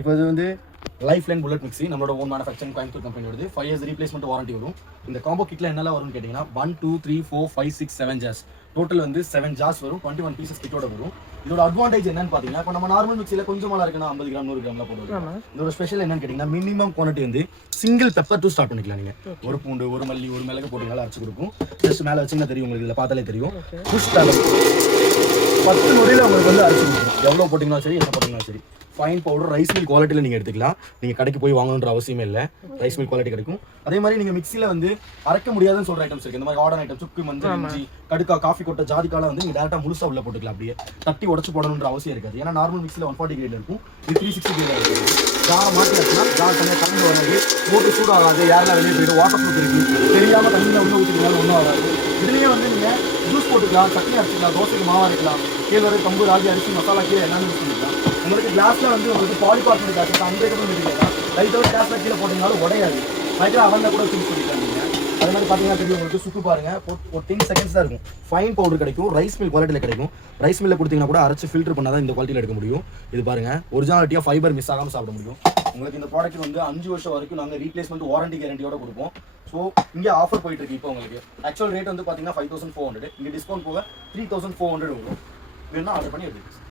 இப்போ இது வந்து லைஃப் லைன் புல்லட் மிக்ஸி நம்மளோட ஓன் மேனுஃபேக்சரிங் கோயம்புத்தூர் கம்பெனி வருது 5 years ரீப்ளேஸ்மெண்ட் வாரண்டி வரும். இந்த காம்போ கிட்ல என்னெல்லாம் வரும்னு கேட்டிங்கன்னா 1 2 3 4 5 6 7 ஜார்ஸ் டோட்டல் வந்து 7 ஜார்ஸ் வரும். 21 பீசஸ் கிட்டோட வரும். இதோட அட்வான்டேஜ் என்னன்னு பார்த்தீங்கன்னா இப்போ நம்ம நார்மல் மிக்ஸியில் கொஞ்சமாக இருக்குன்னா 50 கிராம் 100 கிராம்லாம் போடுவோம். இதோட ஸ்பெஷல் என்னன்னு கேட்டிங்கன்னா மினிமம் குவான்டிட்டி வந்து சிங்கிள் பெப்பர் டூ ஸ்டார்ட் பண்ணிக்கலாம். நீங்கள் ஒரு பூண்டு ஒரு மல்லி ஒரு மிளகு போட்டிங்கனால அரைச்சி கொடுக்கும். ஜஸ்ட் மேலே வச்சிங்கன்னா தெரியும், உங்களுக்கு இதில் பார்த்தாலே தெரியும். புஷ் 10 நொடியில் உங்களுக்கு வந்து அரைச்சி கொடுக்கும். எவ்வளோ போட்டிங்கனாலும் சரி, என்ன போட்டிங்கனாலும் சரி. ஃபைன் பவுடர் ரைஸ் மில் குவாலிட்டியில் நீங்கள் எடுத்துக்கலாம். நீங்கள் கடைக்கு போய் வாங்கணுன்ற அவசியமே இல்லை. ரைஸ் மில் குவாலிட்டி கிடைக்கும். அதே மாதிரி நீங்கள் மிக்ஸியில் வந்து அரைக்க முடியாதுன்னு சொல்கிற ஐட்டம்ஸ் இருக்குது. இந்த மாதிரி ஆர்டர் ஐட்டம் சுக்கு மஞ்சள் இஞ்சி கடுக்கா காஃபி கொட்டை ஜாதிக்கால வந்து நீங்கள் டேரெக்டாக முழுசாக உள்ள போட்டுக்கலாம். அப்படியே தட்டி உடச்சு போடணுன்ற அவசியம் இருக்காது. ஏன்னா நார்மல் மிக்ஸில் 140 கிரேட் இருக்கும், இது 360 கிரேட் இருக்கும். ஜாரை மாற்றி வச்சுன்னா ஜார் தனியாக கலந்து வராது, போட்டு சூடாகாது, யாரெல்லாம் வெளியே போய்ட்டு வாட்டர் ப்ரூஃப் இருக்குது, தெரியாமல் தண்ணியில் உள்ள ஊற்றிக்கலாம், ஒன்றும் வராது. இதுலேயே வந்து நீங்கள் ஜூஸ் போட்டுக்கலாம், சட்னி அரைச்சிக்கலாம், தோசைக்கு மாவு அரைக்கலாம், கேழ்வரை கம்பு ராகி அரிசி மசாலா கீழே எல்லாமே யூஸ் பண்ணிக்கலாம். உங்களுக்கு கிளாஸ்ல வந்து உங்களுக்கு பாலிகார்பனேட் ஆசிட் அன்பிரேக்கபிள் மெட்டீரியல் லைட்டாக கிளாஸ்ல கீழே போட்டீங்கனாலும் உடையாது. மைக்ரோ அவன்ல கூட யூஸ் பண்ணிக்கலாம். நீங்கள் அதே மாதிரி பார்த்தீங்கன்னா தெரியும் உங்களுக்கு சுக்கு பாருங்க, ஒரு 10 செகண்ட்ஸ் தான் இருக்கும். ஃபைன் பவுடர் கிடைக்கும், ரைஸ் மில் குவாலிட்டியில் கிடைக்கும். ரைஸ் மில்ல கொடுத்தீங்கன்னா கூட அரைச்சு ஃபில்டர் பண்ணால் தான் இந்த குவாலிட்டியில் எடுக்க முடியும். இது பாருங்க, ஒரிஜினாலிட்டியாக ஃபைபர் மிஸ் ஆகாமல் சாப்பிட முடியும். உங்களுக்கு இந்த ப்ராடக்ட் வந்து 5 வருஷம் வரைக்கும் நாங்கள் ரீப்ளேஸ்மெண்ட் வாரண்டி கேரண்டியோட கொடுப்போம். ஸோ இங்கே ஆஃபர் போயிட்டு இருக்கு. இப்போ உங்களுக்கு ஆக்சுவல் ரேட் வந்து பார்த்தீங்கன்னா 5400, இங்கே டிஸ்கவுண்ட் போக 3400 வரும். வேணும்னா ஆர்டர் பண்ணி எடுத்துக்கலாம்.